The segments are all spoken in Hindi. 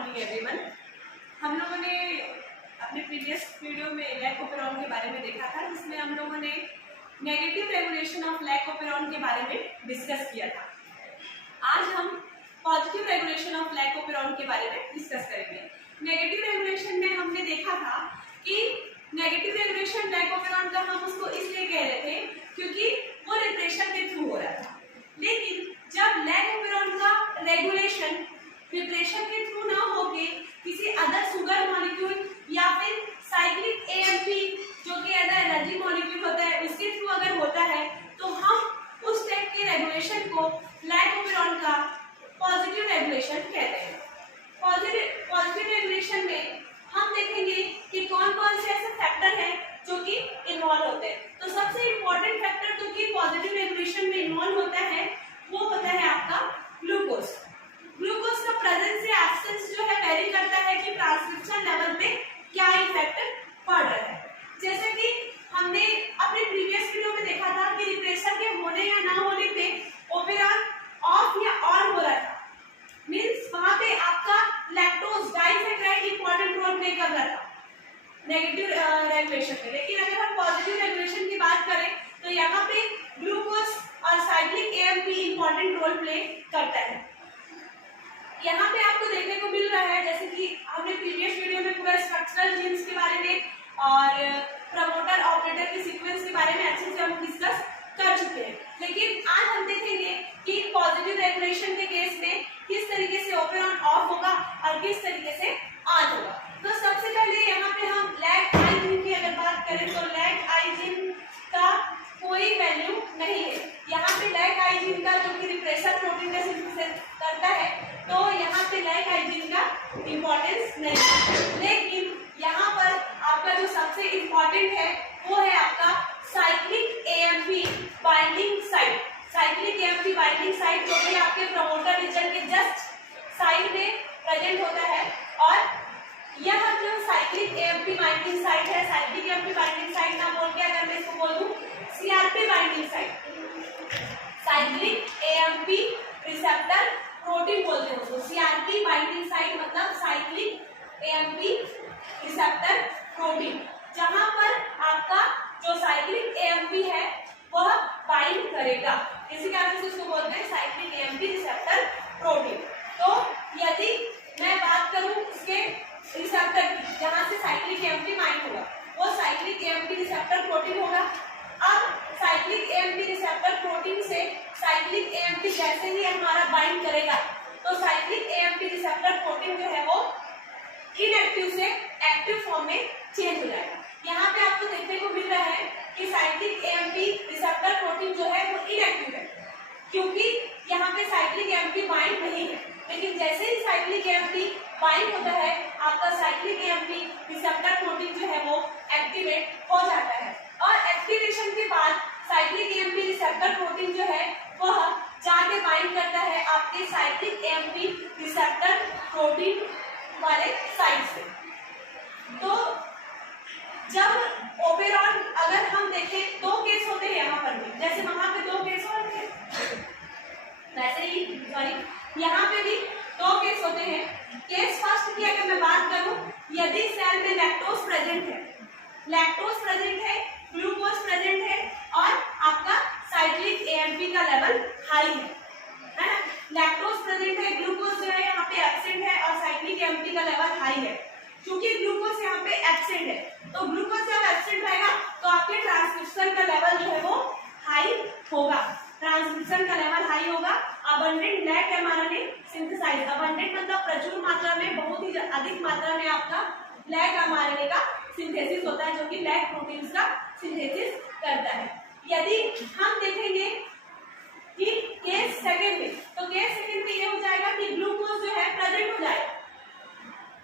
Morning everyone. हम लोगों ने अपने प्रीवियस वीडियो में लैकोपेरॉन के बारे में देखा था, जिसमें हम लोगों ने नेगेटिव रेगुलेशन ऑफ लैकोपेरॉन के बारे में डिस्कस किया था। आज हम पॉजिटिव रेगुलेशन ऑफ लैकोपेरॉन के बारे में डिस्कस करेंगे। नेगेटिव रेगुलेशन में हमने देखा था कि नेगेटिव रेगुलेशन लैकोपेरॉन का हम उसको इसलिए कह रहे थे क्योंकि वो रिप्रेशन के थ्रू हो रहा था, लेकिन जब लैकोपेरॉन का रेगुलेशन रिप्रेशन के थ्रू ना होके किसी अदर सुगर मॉलिक्यूल या फिर साइक्लिक एएमपी जो कि अदर एनर्जी मॉलिक्यूल होता है उसके थ्रू अगर होता है तो हम उस टाइप के रेगुलेशन को लैकोपेरॉन का पॉजिटिव रेगुलेशन कहते हैं। पॉजिटिव रेगुलेशन में हम देखेंगे कि कौन कौन से ऐसे फैक्टर हैं जो कि इन्वॉल्व होते हैं। तो सबसे इम्पोर्टेंट फैक्टर जो कि पॉजिटिव रेगुलेशन में इन्वॉल्व होता है वो होता है आपका ग्लूकोज। ग्लूकोज का प्रेजेंस या एब्सेंस जो है वेरी करता है कि ट्रांसक्रिप्शन लेवल पे क्या इफेक्ट पड़ रहा है। जैसे कि हमने अपने प्रीवियस वीडियो में देखा था कि रिप्रेशन के होने या ना होने पे ओपेरॉन ऑफ या ऑन हो रहा था, मींस वहां पे आपका lactose disaccharide important role play कर रहा था नेगेटिव रेगुलेशन में। लेकिन अगर हम पॉजिटिव रेगुलेशन की बात करें तो यहाँ पे ग्लूकोज और cyclic AMP important role play करता है। यहाँ पे आपको देखने को मिल रहा है जैसे कि हमने प्रीवियस वीडियो में पूरा स्ट्रक्चरल जीन्स के बारे में और प्रमोटर ऑपरेटर के सीक्वेंस के बारे में अच्छे से हम डिस्कस कर चुके हैं, लेकिन आज हम देखेंगे कि पॉजिटिव रेगुलेशन के केस में किस तरीके से ओपेरॉन ऑफ होगा और किस तरीके से ऑन होगा। तो सबसे पहले यहाँ पे हम लैग आइजीन की अगर बात करें तो लैग आइजीन का कोई वैल्यू नहीं है। यहाँ पे लैग आइजीन का जो कि रिप्रेसर प्रोटीन का सिंथेसिस करता है तो यहाँ पे लैग आइजीन का इम्पोर्टेंस नहीं है, लेकिन यहाँ पर आपका जो सबसे इम्पोर्टेंट है वो है आपका cyclic AMP binding site. Cyclic AMP binding site जो कि आपके प्रमोटर रीजन के जस्ट साइड में प्रेजेंट होता है, और यह जो साइक्लिक एएमपी बाइंडिंग साइट है, साइक्लिक एएमपी बाइंडिंग साइट ना बोल के अगर मैं इसको बोल दूं CRP binding site, cyclic AMP receptor protein बोलते हैं उसको। सीआरपी बाइंडिंग साइट मतलब साइक्लिक एएमपी रिसेप्टर प्रोटीन, जहां पर आपका जो साइक्लिक एएमपी है वह बाइंड करेगा, इसी कारण से उसको बोलते हैं साइक्लिक एएमपी रिसेप्टर प्रोटीन। तो यदि मैं बात करूं इसके रिसेप्टर की जहां से साइक्लिक एएमपी बाइंड होगा वो साइक्लिक एएमपी रिसेप्टर प्रोटीन होगा। अब साइक्लिक एएमपी रिसेप्टर प्रोटीन से साइक्लिक एएमपी जैसे ही हमारा बाइंड करेगा तो साइक्लिक एएमपी रिसेप्टर प्रोटीन जो है वो इनएक्टिव से एक्टिव फॉर्म में चेंज हो जाएगा। यहाँ पे आपको देखने को मिल रहा है कि साइक्लिक एएमपी रिसेप्टर प्रोटीन जो है वो इनएक्टिव है क्योंकि यहाँ पे साइक्लिक एएमपी बाइंड नहीं है, लेकिन जैसे ही साइक्लिक एएमपी बाइंड होता है आपका साइक्लिक एएमपी रिसेप्टर प्रोटीन जो है वो एक्टिवेट हो जाता है, और एक्टिवेशन के बाद साइक्लिक एएमपी रिसेप्टर प्रोटीन जो है वह जाके बाइंड करता है आपके साइक्लिक एएमपी रिसेप्टर प्रोटीन वाले साइड से। तो जब ओपेरॉन अगर हम देखें दो केस होते हैं यहाँ पर भी, जैसे वहां पे दो केस होते हैं वैसे ही सॉरी यहाँ पे भी दो केस होते हैं। केस फर्स्ट की अगर मैं बात करूं, यदि सेल में लैक्टोज प्रेजेंट है, ग्लूकोज प्रेजेंट है और आपका साइक्लिक एएमपी का लेवल हाई है ना। लैक्टोज प्रेजेंट है, ग्लूकोज जो है यहाँ पे एब्सेंट है और साइक्लिक एएमपी का लेवल हाई है। क्योंकि ग्लूकोज यहाँ पे एब्सेंट है तो ग्लूकोज जब एब्सेंट रहेगा तो आपके ट्रांसक्रिप्शन का लेवल जो है वो हाई होगा, ट्रांसक्रिप्शन का लेवल हाई होगा। Abundant lac mRNA synthesize, abundant मतलब प्रचुर मात्रा में, बहुत ही अधिक मात्रा में आपका लैग एमआरएनए का सिंथेसिस होता है जो कि लैग प्रोटीन्स का सिंथेसिस करता है। यदि हम देखेंगे कि केस सेकंड में, तो केस सेकंड में ये हो जाएगा कि ग्लूकोज जो है प्रेजेंट हो जाएगा।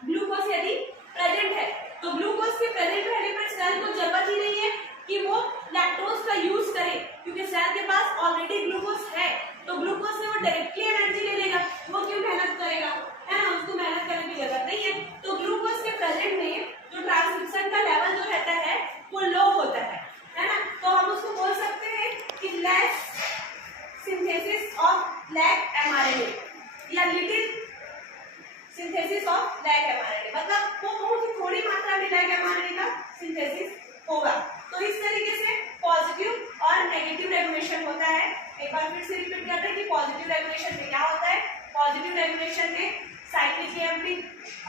ग्लूकोज यदि प्रेजेंट है तो ग्लूकोज के प्रेजेंट रहने पर सेल को जरूरत ही नहीं है कि वो लैक्टोज का यूज करे, क्योंकि सेल के पास ऑलरेडी ग्लूकोज है तो ग्लूकोज से वो डायरेक्टली एनर्जी ले लेगा। वो क्यों मेहनत करेगा, है ना, उसको मेहनत करने की जरूरत नहीं है। तो ग्लूकोज के प्रेजेंट में जो ट्रांसक्रिप्शन का लेवल जो रहता है वो लो होता है ना। तो हम उसको बोल सकते हैं कि less synthesis of lag mRNA या लिटिल लैग एमआरएनए, मतलब वो बहुत ही थोड़ी मात्रा में लैग एमआरएनए का सिंथेसिस होगा। तो इस तरीके से पॉजिटिव और नेगेटिव रेगुलेशन होता है। एक बार फिर से रिपीट करते हैं कि पॉजिटिव रेगुलेशन में क्या होता है। पॉजिटिव रेगुलेशन में साइक्लिक एएमपी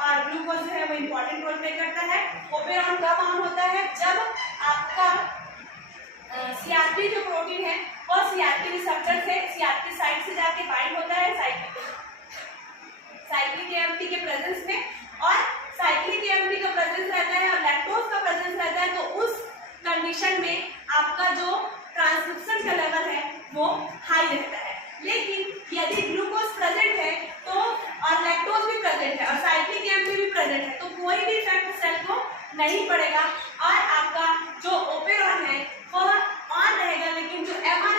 और ग्लूकोज जो है वो इंपॉर्टेंट रोल प्ले करता है। ओपेरॉन कब ऑन होता है, जब आपका सीआरपी जो प्रोटीन है वो सीआरपी रिसेप्टर से सीआरपी साइट से जाके बाइंड होता है साइक्लिक एएमपी के प्रेजेंस में, और साइक्लिक एएमपी का प्रेजेंस रहता है और लैक्टोज का प्रेजेंस रहता है। तो उस कंडीशन में आपका जो ट्रांसक्रिप्शन का लेवल है वो हाई रहता है। लेकिन यदि ग्लूकोज प्रेजेंट है तो और लैक्टोज भी प्रेजेंट है और साइक्लिक एएमपी भी प्रेजेंट है, तो कोई भी इफेक्ट सेल को नहीं पड़ेगा और आपका जो ओपेरॉन है वह ऑन रहेगा, लेकिन जो एमआर